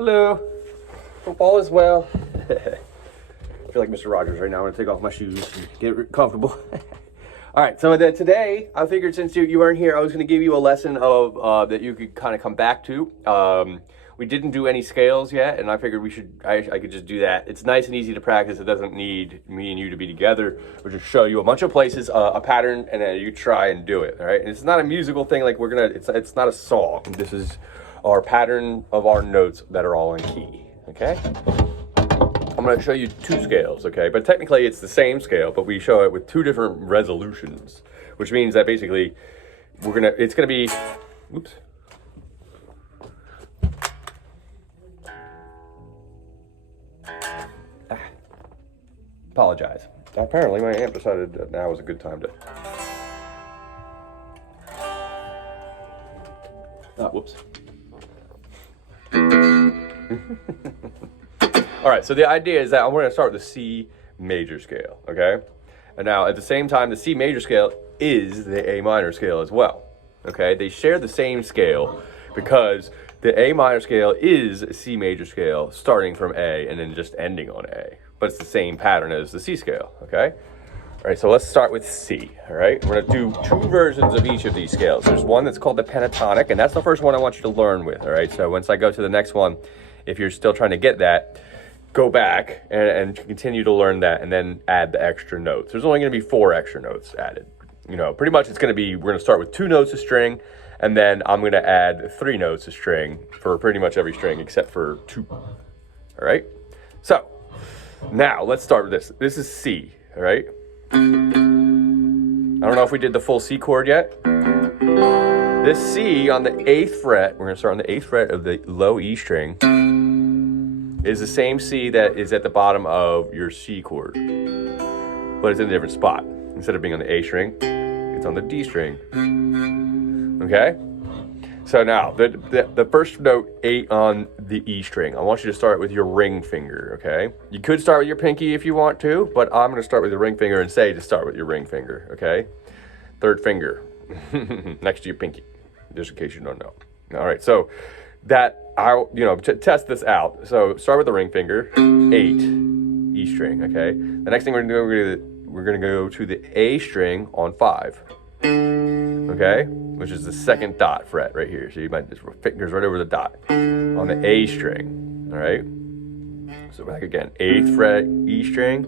Hello. Hope all is well. I feel like Mr. Rogers right now. I'm going to take off my shoes and get comfortable. All right, so today, I figured since you weren't here, I was going to give you a lesson of that you could kind of come back to. We didn't do any scales yet, and I figured I could just do that. It's nice and easy to practice. It doesn't need me and you to be together. We'll just show you a bunch of places, a pattern, and then you try and do it, all right? And it's not a musical thing like it's not a song. This is our pattern of our notes that are all in key, okay? I'm going to show you two scales, okay? But technically it's the same scale, but we show it with two different resolutions, which means that basically it's going to be, oops. Apologize. Apparently my amp decided that now was a good time to, whoops. All right, so the idea is that I'm going to start with the C major scale, okay? And now, at the same time, the C major scale is the A minor scale as well, okay? They share the same scale because the A minor scale is a C major scale starting from A and then just ending on A. But it's the same pattern as the C scale, okay? All right, so let's start with C, all right? We're gonna do two versions of each of these scales. There's one that's called the pentatonic, and that's the first one I want you to learn with, all right? So once I go to the next one, if you're still trying to get that, go back and continue to learn that and then add the extra notes. There's only gonna be 4 extra notes added. You know, pretty much it's gonna be, we're gonna start with 2 notes of string, and then I'm gonna add 3 notes of string for pretty much every string except for 2, all right? So, now let's start with this. This is C, all right? I don't know if we did the full C chord yet. This C on the 8th fret, we're gonna start on the 8th fret of the low E string, is the same C that is at the bottom of your C chord, but it's in a different spot. Instead of being on the A string, it's on the D string, okay? So now, the first note, 8 on the E string, I want you to start with your ring finger, okay? You could start with your pinky if you want to, but I'm gonna start with the ring finger and say to start with your ring finger, okay? 3rd finger, next to your pinky, just in case you don't know. All right, so to test this out, so start with the ring finger, 8, E string, okay? The next thing we're gonna do, we're gonna go to the A string on 5, okay? Which is the 2nd dot fret right here. So you might just fingers right over the dot on the A string, all right? So back again, 8th fret E string,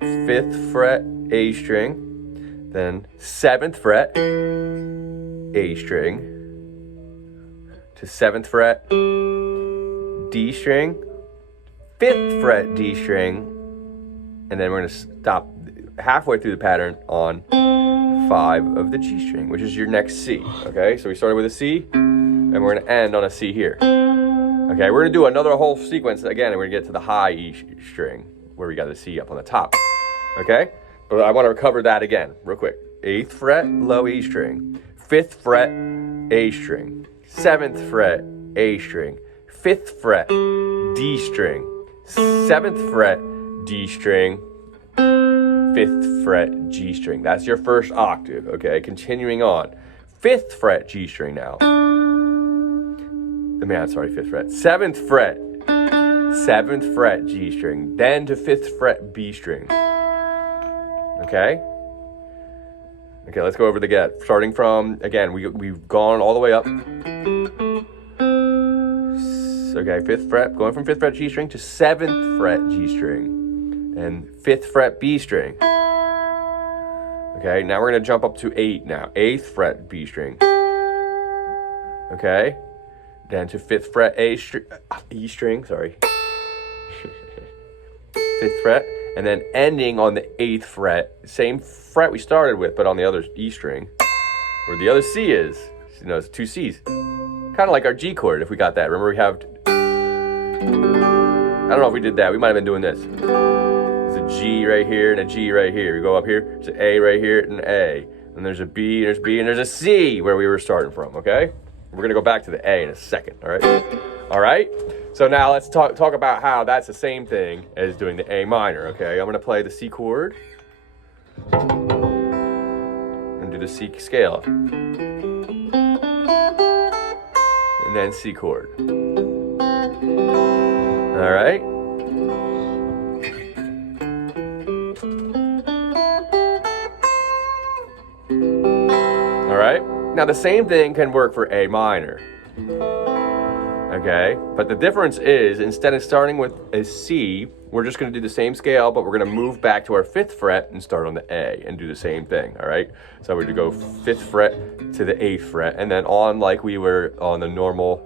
5th fret A string, then 7th fret A string, to 7th fret D string, 5th fret D string, and then we're gonna stop halfway through the pattern on 5 of the G string, which is your next C, okay? So we started with a C, and we're gonna end on a C here. Okay, we're gonna do another whole sequence again, and we're gonna get to the high E string, where we got the C up on the top, okay? But I wanna cover that again, real quick. 8th fret, low E string, 5th fret, A string, 7th fret, A string, 5th fret, D string, 7th fret, D string, 5th fret, G string. That's your first octave, okay? Continuing on. 5th fret, G string now. 5th fret. 7th fret. 7th fret, G string. Then to 5th fret, B string. Okay? Okay, let's go over the get. Starting from, again, we've gone all the way up. Okay, 5th fret, going from 5th fret, G string to 7th fret, G string. And 5th fret B string. Okay, now we're gonna jump up to 8 now. 8th fret B string. Okay, then to 5th fret E string, sorry. 5th fret, and then ending on the 8th fret, same fret we started with, but on the other E string, where the other C is. You know, it's 2 C's. Kind of like our G chord, if we got that. Remember we have, I don't know if we did that. We might have been doing this. There's a G right here and a G right here. We go up here, there's an A right here and an A. And there's a B, and there's B, and there's a C where we were starting from, okay? We're gonna go back to the A in a second, all right? All right? So now let's talk about how that's the same thing as doing the A minor, okay? I'm gonna play the C chord and do the C scale. And then C chord. All right. All right. Now the same thing can work for A minor. Okay, but the difference is instead of starting with a C, we're just going to do the same scale, but we're going to move back to our 5th fret and start on the A and do the same thing, all right? So we're going to go 5th fret to the 8th fret and then on like we were on the normal,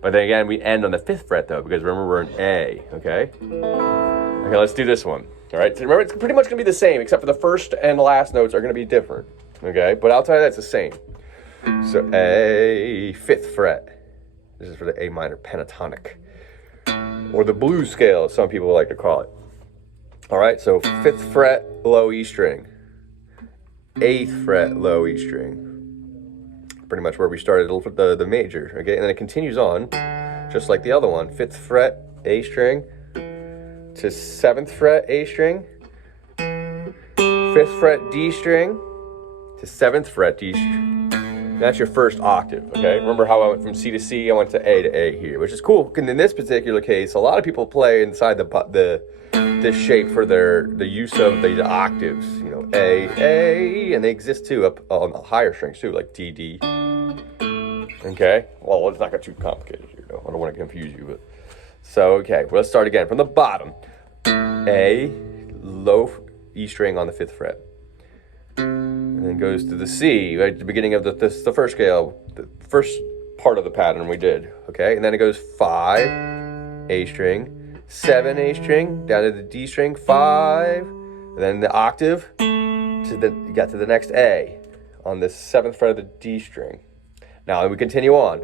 but then again, we end on the 5th fret though, because remember we're in A, okay? Okay, let's do this one, all right? So remember, it's pretty much going to be the same, except for the first and the last notes are going to be different, okay? But I'll tell you that's the same. So A, 5th fret. This is for the A minor pentatonic, or the blues scale, as some people like to call it. All right, so 5th fret, low E string. 8th fret, low E string. Pretty much where we started with the major, okay? And then it continues on, just like the other one. 5th fret, A string, to 7th fret, A string. 5th fret, D string, to 7th fret, D string. That's your first octave, okay? Remember how I went from C to C, I went to A here, which is cool. And in this particular case, a lot of people play inside this shape for the use of the octaves. You know, A, and they exist too up on the higher strings too, like D, D. Okay? Well, let's not get too complicated here, though. I don't want to confuse you, but so okay. Well, let's start again from the bottom. A, low E string on the 5th fret. And then goes to the C, right at the beginning of the first scale, the first part of the pattern we did, okay? And then it goes 5, A string, 7, A string, down to the D string, 5, and then the octave, you got to the next A on the 7th fret of the D string. Now we continue on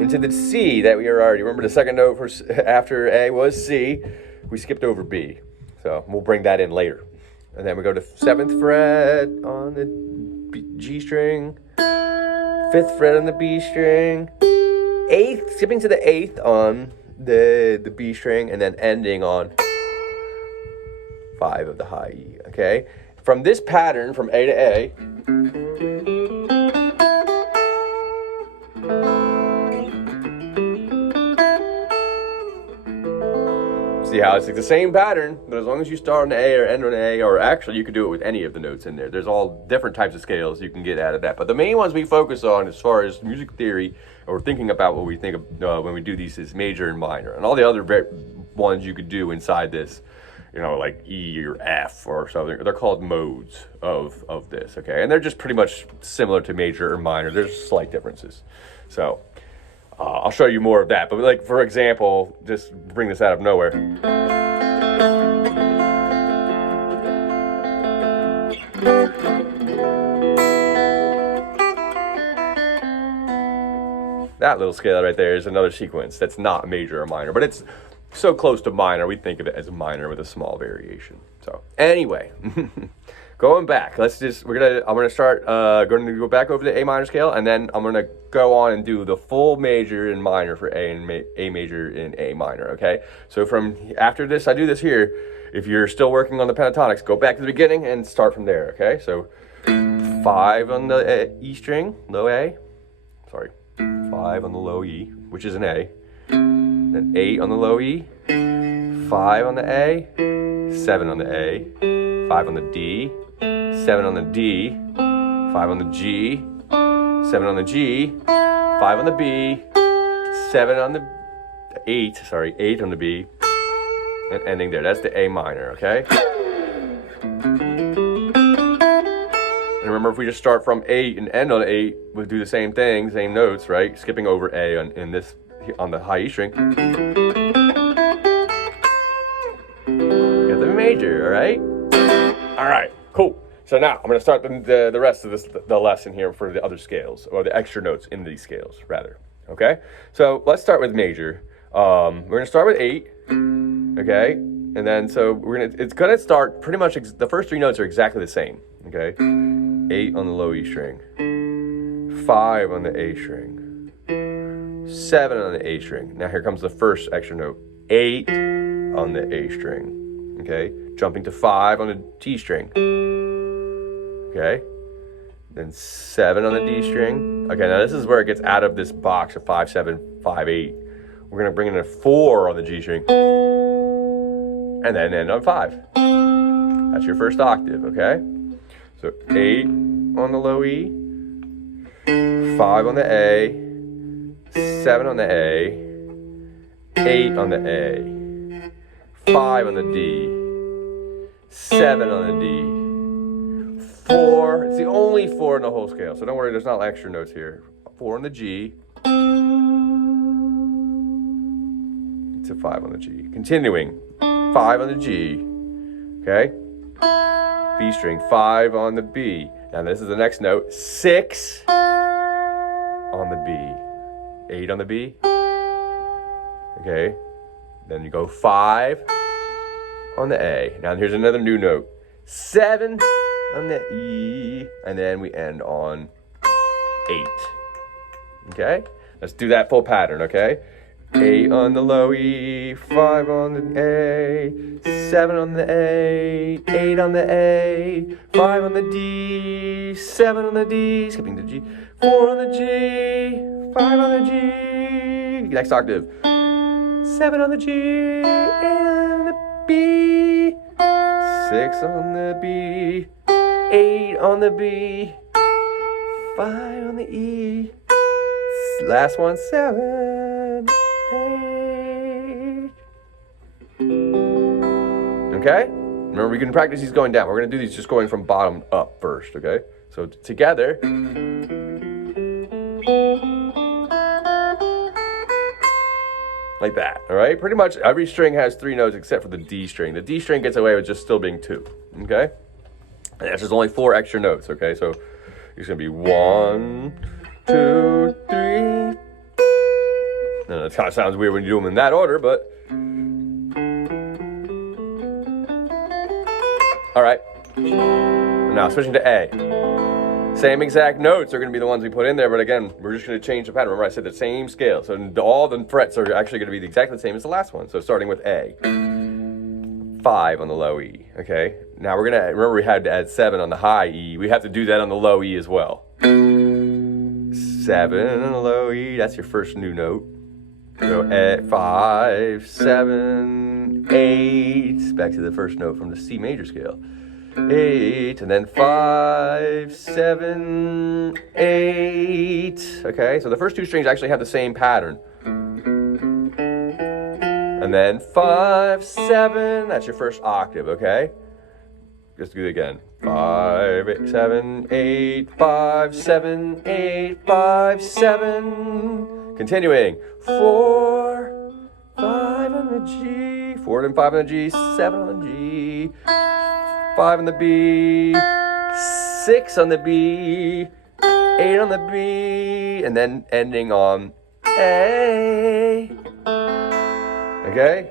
into the C that we already, remember the second note after A was C, we skipped over B. So we'll bring that in later. And then we go to 7th fret on the G string, 5th fret on the B string, 8th, skipping to the 8th on the B string, and then ending on 5 of the high E, okay? From this pattern, from A to A, see how it's like the same pattern, but as long as you start on A or end on A, or actually you could do it with any of the notes in there. There's all different types of scales you can get out of that. But the main ones we focus on as far as music theory or thinking about what we think of when we do these is major and minor. And all the other ones you could do inside this, you know, like E or F or something, they're called modes of this, okay? And they're just pretty much similar to major or minor. There's slight differences. So I'll show you more of that, but like for example, just bring this out of nowhere. That little scale right there is another sequence that's not major or minor, but it's so close to minor, we think of it as minor with a small variation. So anyway, going back, I'm gonna start, going to go back over the A minor scale, and then I'm gonna go on and do the full major and minor for A and A major and A minor, okay? So from after this, I do this here. If you're still working on the pentatonics, go back to the beginning and start from there, okay? So 5 on the E string, low A, 5 on the low E, which is an A, then 8 on the low E, 5 on the A, 7 on the A, 5 on the D, 7 on the D, 5 on the G, 7 on the G, 5 on the B, 7 on the 8 on the B, and ending there. That's the A minor, okay? And remember, if we just start from 8 and end on 8, we'll do the same thing, same notes, right? Skipping over A on the high E string. Got the major, all right? All right, cool. So now I'm going to start the rest of the lesson here for the other scales, or the extra notes in these scales, rather. Okay? So let's start with major. We're going to start with 8, okay? And then so it's going to start pretty much, the first 3 notes are exactly the same, okay? 8 on the low E string, 5 on the A string, 7 on the A string. Now here comes the first extra note, 8 on the A string, okay? Jumping to 5 on the D string, okay? Then 7 on the D string. Okay, now this is where it gets out of this box of 5, 7, 5, 8, we're going to bring in a 4 on the G string, and then end on 5. That's your first octave, okay? So 8 on the low E, 5 on the A, 7 on the A, 8 on the A, 5 on the D, 7 on the D, 4. It's the only 4 in the whole scale, so don't worry, there's not extra notes here. 4 on the G, to 5 on the G. Continuing, 5 on the G, okay? B string, 5 on the B. Now this is the next note, 6 on the B, 8 on the B, okay? Then you go 5 on the A. Now here's another new note, 7 on the E, and then we end on 8, okay? Let's do that full pattern, okay? 8 on the low E, 5 on the A, 7 on the A, 8 on the A, 5 on the D, 7 on the D, skipping the G, 4 on the G, 5 on the G, next octave, 7 on the G, 8 on the B, 6 on the B, 8 on the B, 5 on the E, last one, 7, 8. Okay? Remember, we can practice these going down. We're going to do these just going from bottom up first, okay? So together. Like that, all right? Pretty much every string has 3 notes except for the D string. The D string gets away with just still being 2, okay? And that's just only 4 extra notes, okay? So it's going to be 1, 2, 3. Now, that kind of sounds weird when you do them in that order, but... All right. Now, switching to A. Same exact notes are going to be the ones we put in there, but again, we're just going to change the pattern. Remember, I said the same scale. So all the frets are actually going to be exactly the same as the last one. So starting with A. 5 on the low E, okay? Now we're going to... Remember, we had to add 7 on the high E. We have to do that on the low E as well. 7 on the low E. That's your first new note. So 5, 7, 8. Back to the first note from the C major scale. 8, and then 5, 7, 8. Okay, so the first 2 strings actually have the same pattern. And then 5, 7. That's your first octave, okay? Just do it again. 5, 8, 7, 8, 5, 7, 8, 5, 7. Continuing. 4, 5 on the G, 4 and 5 on the G, 7 on the G, 5 on the B, 6 on the B, 8 on the B, and then ending on A. Okay?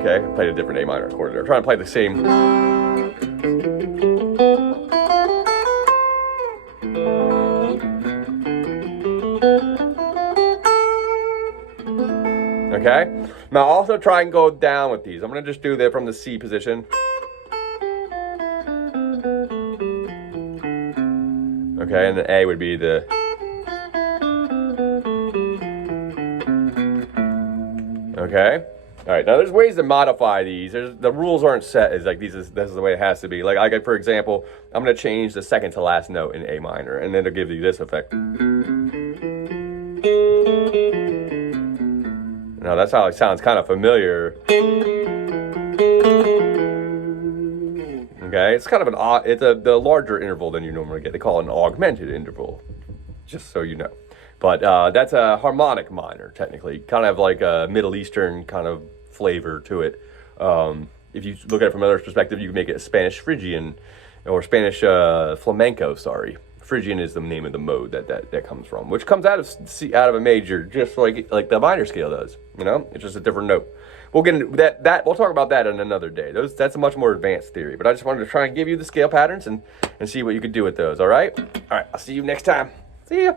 Okay, I played a different A minor chord there. I'm trying to play the same. Okay? Now also try and go down with these. I'm going to just do that from the C position. Okay, and the A would be the... Okay? Alright, now there's ways to modify these. The rules aren't set as like this is the way it has to be. Like for example, I'm going to change the second to last note in A minor, and then it'll give you this effect. Now that's how it sounds kind of familiar. Okay, it's kind of an odd, the larger interval than you normally get. They call it an augmented interval, just so you know. But that's a harmonic minor, technically. Kind of like a Middle Eastern kind of flavor to it. If you look at it from another perspective, you can make it a Spanish Phrygian, or Spanish flamenco, sorry. Phrygian is the name of the mode that comes from, which comes out of a major, just like the minor scale does. You know, it's just a different note. We'll get into that. We'll talk about that in another day. That's a much more advanced theory. But I just wanted to try and give you the scale patterns and see what you could do with those. All right. All right. I'll see you next time. See ya.